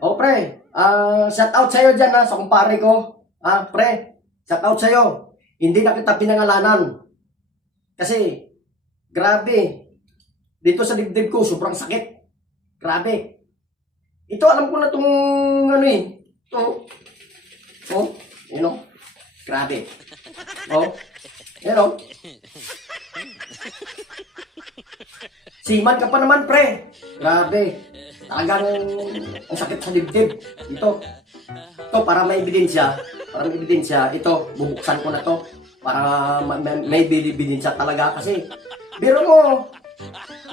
O pre, shout out sa'yo dyan ha, sa kumpare ko. Pre, shout out sa'yo. Hindi na kita pinangalanan. Kasi, grabe. Dito sa dibdib ko, sobrang sakit. Grabe. Ito, alam ko na itong, ano eh. Ito. Oh, you know. Grabe. Oh, you know. Siman ka pa naman, pre. Grabe. Talagang ang sakit sa dibdib. Ito. Ito, para may ebidensya. Ito, bubuksan ko na to. Para may ebidensya talaga. Kasi, biro mo,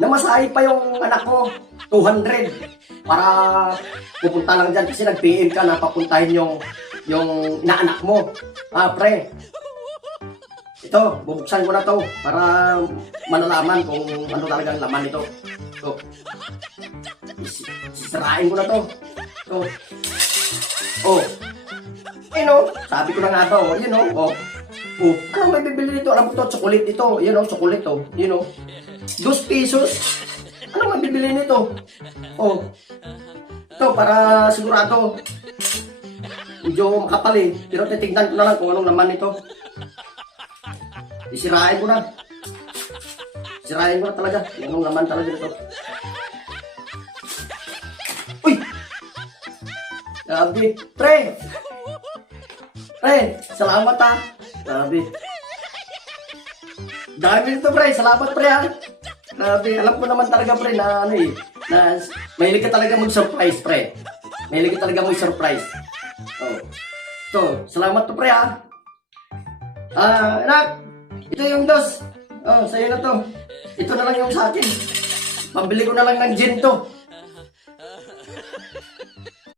namasahe pa yung anak ko. 200. Para pupunta lang dyan. Kasi nag-PM ka na papuntahin yung inaanak mo. Pre. Ito, bubuksan ko na to para malalaman kung ano talagang laman nito. Ito. Sisirain ko na to. Ito. Oh. Sabi ko na nga ba, oh. Ano may bibili nito? Alam ko to, chocolate ito. Chocolate to. 2 pesos. Ano may bibili nito? Oh. Ito, para sigurado. Medyo makapal eh. Pero titignan ko na lang kung anong laman nito. Isirain ko na. Sirain ko na talaga. Anong laman talaga nito. Uy! Grabe. Pre! Salamat ha. Grabe. Dami nito pre. Salamat pre ha. Grabe. Alam ko naman talaga pre na mahilig ka talaga mag-surprise pre. Mahilig ka talaga mag-surprise. Oh. Ito, salamat to pre ha. Anak, ito yung dos. Oh, sa'yo na to. Ito na lang yung sa akin. Pambili ko na lang ng gin to.